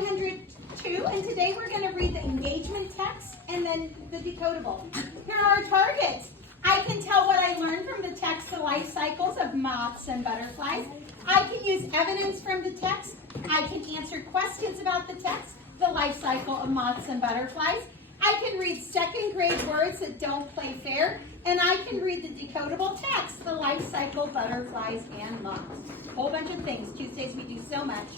102, and today we're going to read the engagement text and then the decodable. Here are our targets. I can tell what I learned from the text, the life cycles of moths and butterflies. I can use evidence from the text. I can answer questions about the text, the life cycle of moths and butterflies. I can read second grade words that don't play fair, and I can read the decodable text, the life cycle, butterflies, and moths. A whole bunch of things. Tuesdays we do so much.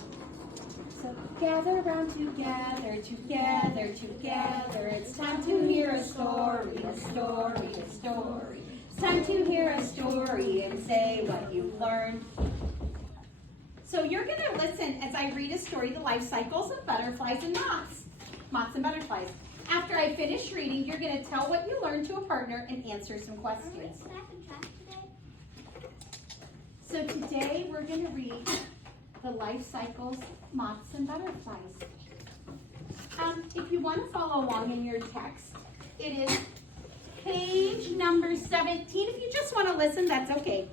So gather round together, together, together. It's time to hear a story, a story, a story. It's time to hear a story and say what you've learned. So you're going to listen as I read a story, the life cycles of butterflies and moths. Moths and butterflies. After I finish reading, you're going to tell what you learned to a partner and answer some questions. So today we're going to read the life cycles, moths and butterflies. If you want to follow along in your text, it is page number 17. If you just want to listen, that's okay.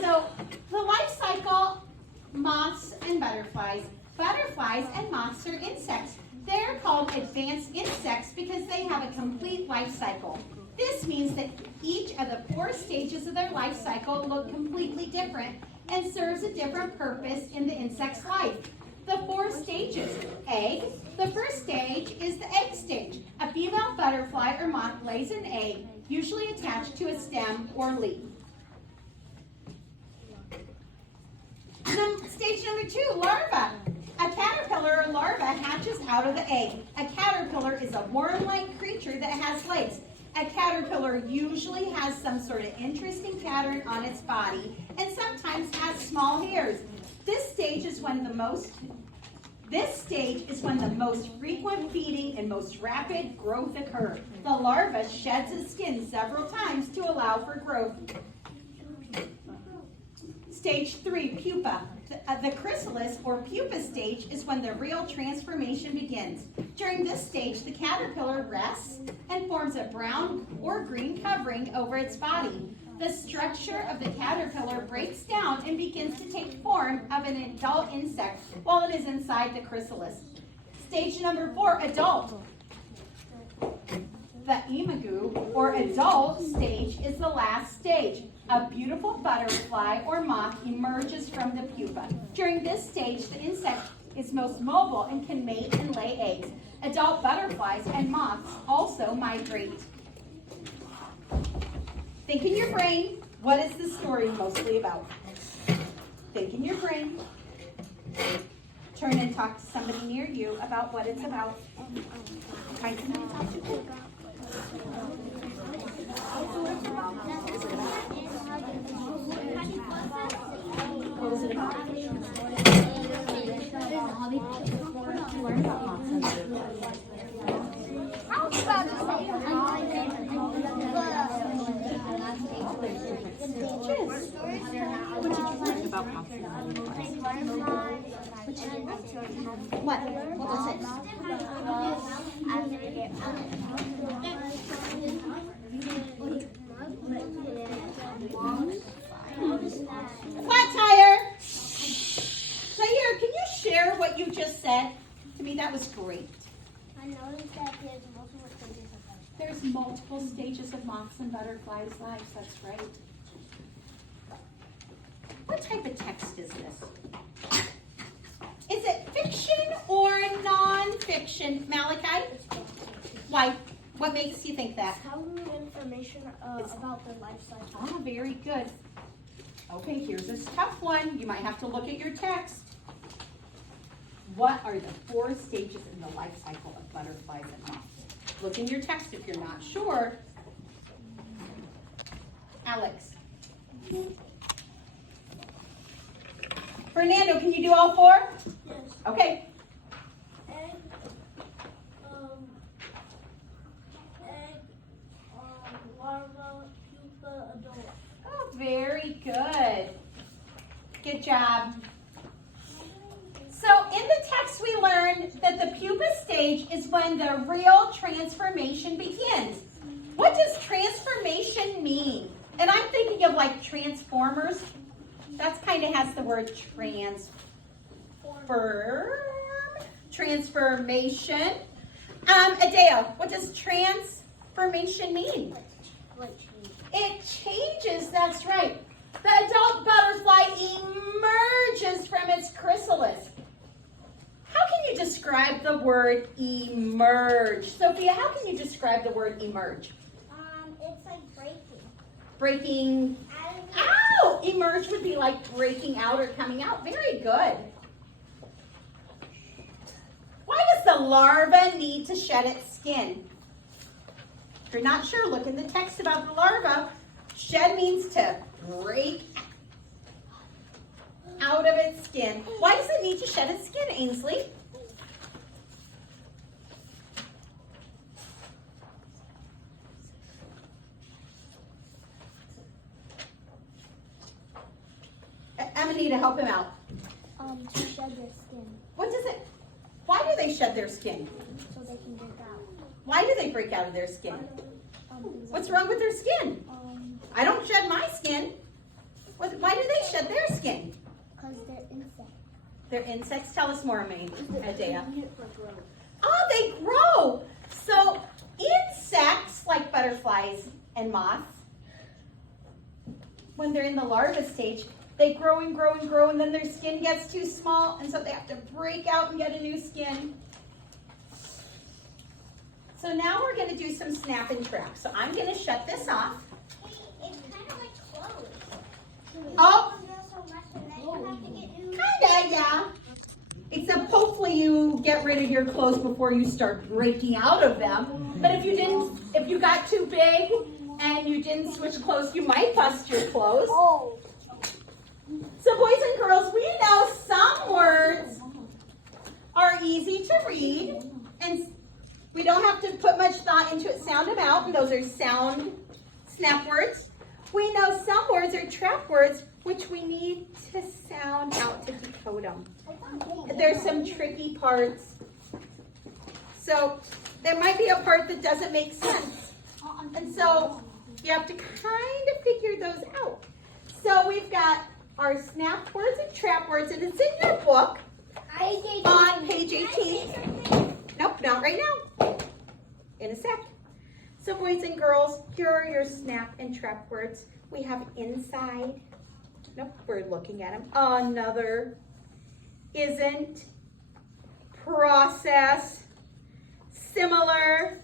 So the life cycle, moths and butterflies. Butterflies and moths are insects. They're called advanced insects because they have a complete life cycle. This means that each of the 4 stages of their life cycle look completely different and serves a different purpose in the insect's life. The 4 stages. Egg. The first stage is the egg stage. A female butterfly or moth lays an egg, usually attached to a stem or leaf. Stage number 2, larva. A caterpillar or larva hatches out of the egg. A caterpillar is a worm-like creature that has legs. A caterpillar usually has some sort of interesting pattern on its body and sometimes has small hairs. This stage is when the most frequent feeding and most rapid growth occur. The larva sheds its skin several times to allow for growth. Stage 3, pupa. The chrysalis or pupa stage is when the real transformation begins. During this stage, the caterpillar rests and forms a brown or green covering over its body. The structure of the caterpillar breaks down and begins to take form of an adult insect while it is inside the chrysalis. Stage number 4, adult. The imago or adult stage is the last stage. A beautiful butterfly or moth emerges from the pupa. During this stage, the insect is most mobile and can mate and lay eggs. Adult butterflies and moths also migrate. Think in your brain, what is the story mostly about? Think in your brain. Turn and talk to somebody near you about what it's about. Find somebody to talk to. What was it about? Learn about moths and butterflies. What did you learn about moths and butterflies? What? What was it? Flat tire. Zaire, can you share what you just said? To me, that was great. I noticed that there's multiple stages of life. There's multiple stages of moths and butterflies' lives. That's right. What type of text is this? Is it fiction or non-fiction, Malachi? Why? What makes you think that? Telling you information about their life cycle. Oh, very good. Okay, here's a tough one. You might have to look at your text. What are the 4 stages in the life cycle of butterflies and moths? Look in your text if you're not sure. Alex. Fernando, can you do all 4? Yes. Okay. Egg, larva, pupa, adult. Oh, very good. Good job. So in the text we learned that the pupa stage is when the real transformation begins. What does transformation mean? And I'm thinking of like Transformers. That kind of has the word transfer. Transformation. Adeo, what does transformation mean? It changes, that's right. The adult butterfly emerges from its chrysalis. How can you describe the word emerge? Sophia, how can you describe the word emerge? It's like breaking. Breaking out. Emerge would be like breaking out or coming out. Very good. Why does the larva need to shed its skin? If you're not sure, look in the text about the larva. Shed means to break out of its skin. Why does it need to shed its skin, Ainsley? I'm gonna need to help him out. To shed their skin. What does it? Why do they shed their skin? So they can break out. Why do they break out of their skin? What's wrong with their skin? I don't shed my skin. Why do they shed their skin? Because they're insects. They're insects. Tell us more, Adea. For growth. Oh, they grow. So insects like butterflies and moths, when they're in the larva stage, they grow and grow and grow, and then their skin gets too small, and so they have to break out and get a new skin. So now we're going to do some snap and trap. So I'm going to shut this off. It's kind of like clothes. Oh, So much, and then you have to get new. kinda, yeah. Except hopefully you get rid of your clothes before you start breaking out of them. But if you got too big and you didn't switch clothes, you might bust your clothes. Oh. So boys and girls, we know some words are easy to read and we don't have to put much thought into it. Sound them out, and those are sound snap words. We know some words are trap words, which we need to sound out to decode them. There's some tricky parts. So there might be a part that doesn't make sense. And so you have to kind of figure those out. So we've got our snap words and trap words, and it's in your book on page 18. Nope, not right now. In a sec. So boys and girls, here are your snap and trap words. We have inside. Nope, we're looking at them. Another. Isn't. Process. Similar.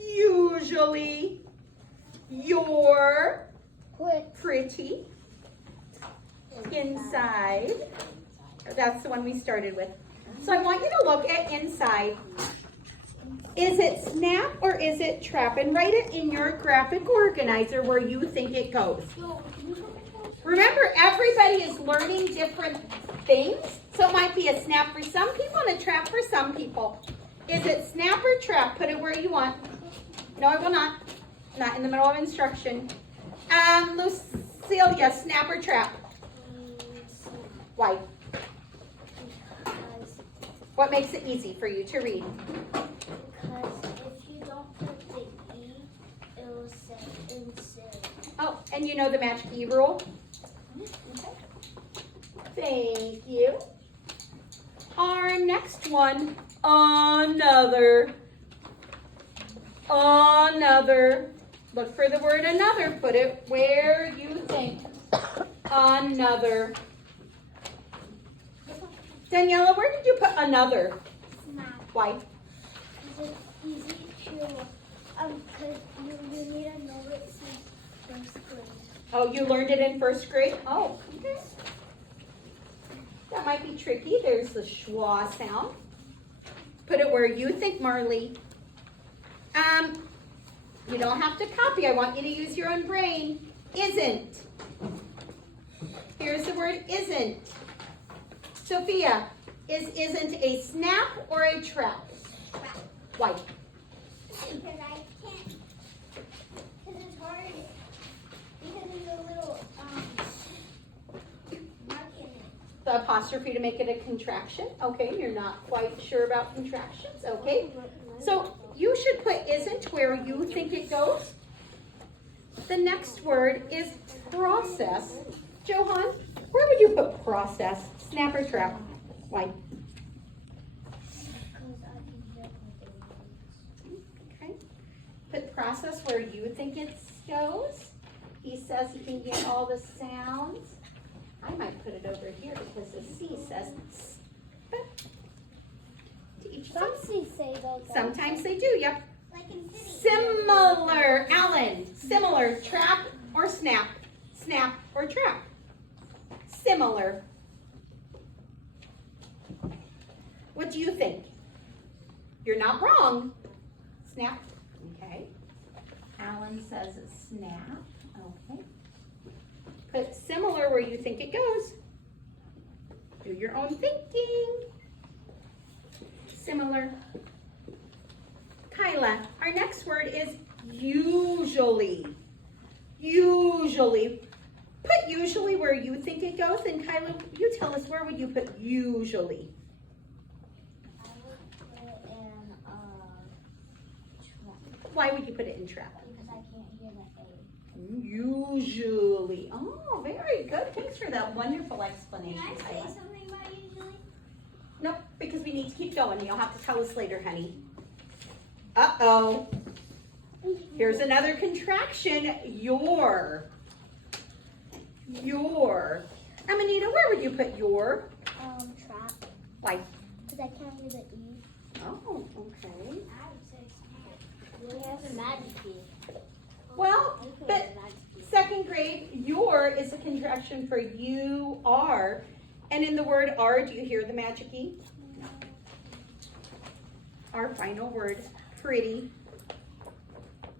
Usually. Your. Pretty. Inside. That's the one we started with. So I want you to look at inside. Is it snap or is it trap? And write it in your graphic organizer where you think it goes. Remember, everybody is learning different things. So it might be a snap for some people and a trap for some people. Is it snap or trap? Put it where you want. No, I will not. Not in the middle of instruction. Lucilia, snap or trap? Why? What makes it easy for you to read? Because if you don't put the E, it will say instead. Oh, and you know the magic E rule? Okay. Thank you. Our next one, another. Another. Look for the word another. Put it where you think. Another. Daniela, where did you put another? Snap. Why? Because it's easy to, because you need to know it since first grade. Oh, you learned it in first grade? Oh, okay. That might be tricky. There's the schwa sound. Put it where you think, Marley. You don't have to copy. I want you to use your own brain. Isn't. Here's the word isn't. Sophia, isn't a snap or a trap? Why? Because I can't, because it's hard, because there's a little, mark in it. The apostrophe to make it a contraction. Okay, you're not quite sure about contractions. Okay, so you should put isn't where you think it goes. The next word is process. Johan, where would you put process? Snap or trap? Why? process where you think it goes. He says he can get all the sounds. I might put it over here because the C says to each side. Some C's say those. Sometimes they do, yep. Like in city. Similar, Alan. Similar, trap or snap. Snap or trap. Similar. What do you think? You're not wrong. Snap. Okay. Alan says it's snap. Okay. Put similar where you think it goes. Do your own thinking. Similar. Kyla, our next word is usually. Usually. Put usually where you think it goes, and Kyla, you tell us, where would you put usually? I would put it in trap. Why would you put it in trap? Because I can't hear the A. Usually. Oh, very good. Thanks for that wonderful explanation, Can I say Kyla. something about usually? Nope, because we need to keep going. You'll have to tell us later, honey. Uh-oh. Here's another contraction. Your. Amanita, where would you put your? Trap. Why? Because I can't hear the E. Oh, okay. I would say snap. We have a magic key. Well, but second grade, your is a contraction for you are. And in the word are, do you hear the magic E? Our final word, pretty.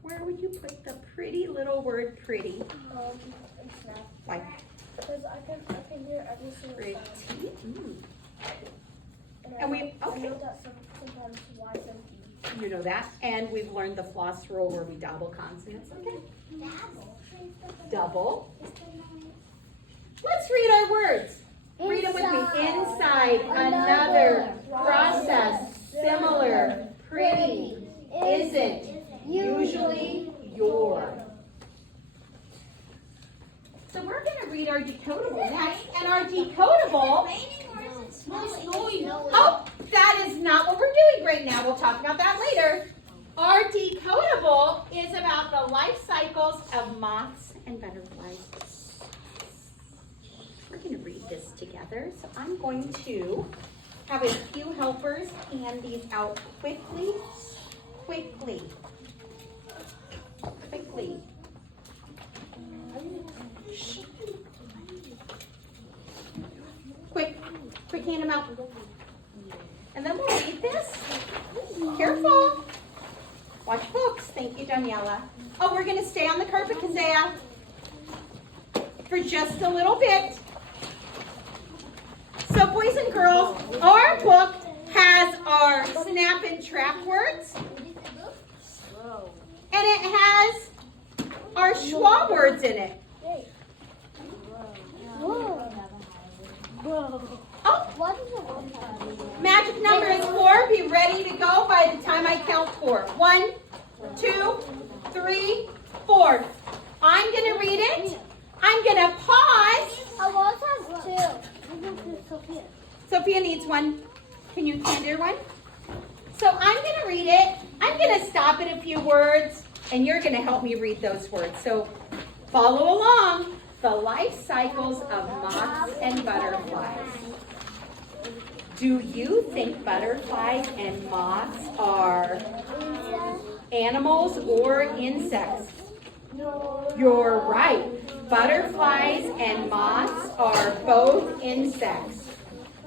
Where would you put the pretty little word pretty? Snap. Why? Because I can hear every single Pretty. sound. And we, I okay, know that sometimes Y says E. you know that. And we've learned the floss rule where we double consonants, okay? Double. Let's read our words. Read them with me. Inside, another, process, similar, pretty, isn't, usually, your. So we're going to read our decodable next. And our decodable, oh, that is not what we're doing right now. We'll talk about that later. Our decodable is about the life cycles of moths and butterflies. We're going to read this together. So I'm going to have a few helpers hand these out quickly. Quick hand them out. And then we'll read this. Careful. Watch books. Thank you, Daniela. Oh, we're going to stay on the carpet, Kazea, for just a little bit. So, boys and girls, our book has our snap and trap words. And it has our schwa words in it. Oh, magic number is 4. Be ready to go by the time I count 4. 1, 2, 3, 4. I'm going to read it. I'm going to pause. has 2. Sophia needs one. Can you hand her one? So I'm going to read it. I'm going to stop at a few words, and you're going to help me read those words. So follow along. The life cycles of moths and butterflies. Do you think butterflies and moths are animals or insects? You're right. Butterflies and moths are both insects.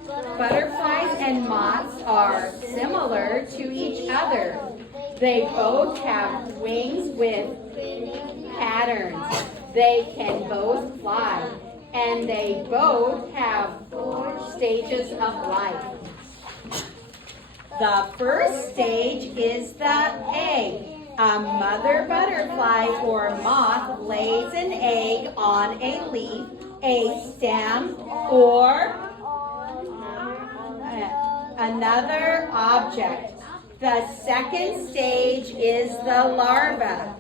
Butterflies and moths are similar to each other. They both have wings with patterns. They can both fly. And they both have 4 stages of life. The first stage is the egg. A mother butterfly or moth lays an egg on a leaf, a stem, or another object. The second stage is the larva.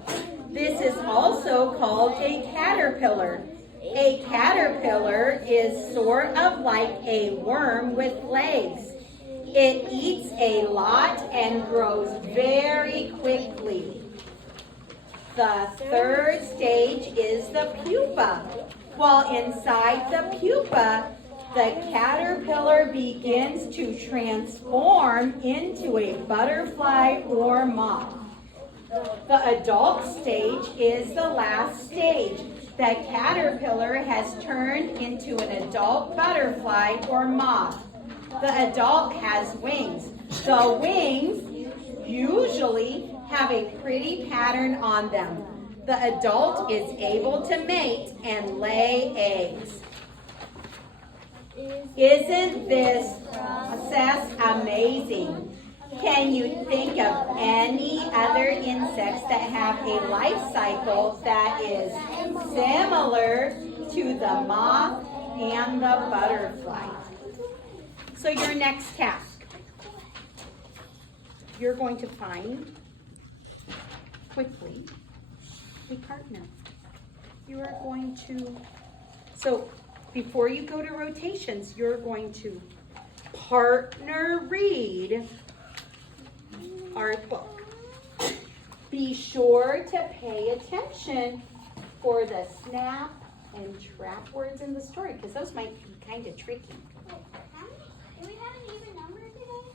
This is also called a caterpillar. A caterpillar is sort of like a worm with legs. It eats a lot and grows very quickly. The third stage is the pupa. Well, inside the pupa, the caterpillar begins to transform into a butterfly or moth. The adult stage is the last stage. The caterpillar has turned into an adult butterfly or moth. The adult has wings. The wings usually have a pretty pattern on them. The adult is able to mate and lay eggs. Isn't this process amazing? Can you think of any other insects that have a life cycle that is similar to the moth and the butterfly? So your next task, you're going to find quickly a partner. You are going to, so before you go to rotations, you're going to partner read our book. Be sure to pay attention for the snap and trap words in the story, because those might be kind of tricky. Do we have an even number today?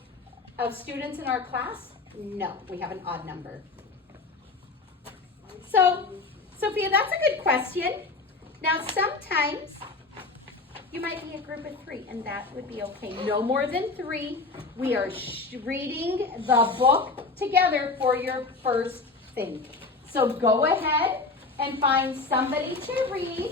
Of students in our class? No, we have an odd number. So, Sophia, that's a good question. Now, sometimes you might be a group of 3, and that would be okay. No more than 3. We are reading the book together for your first thing. So go ahead and find somebody to read.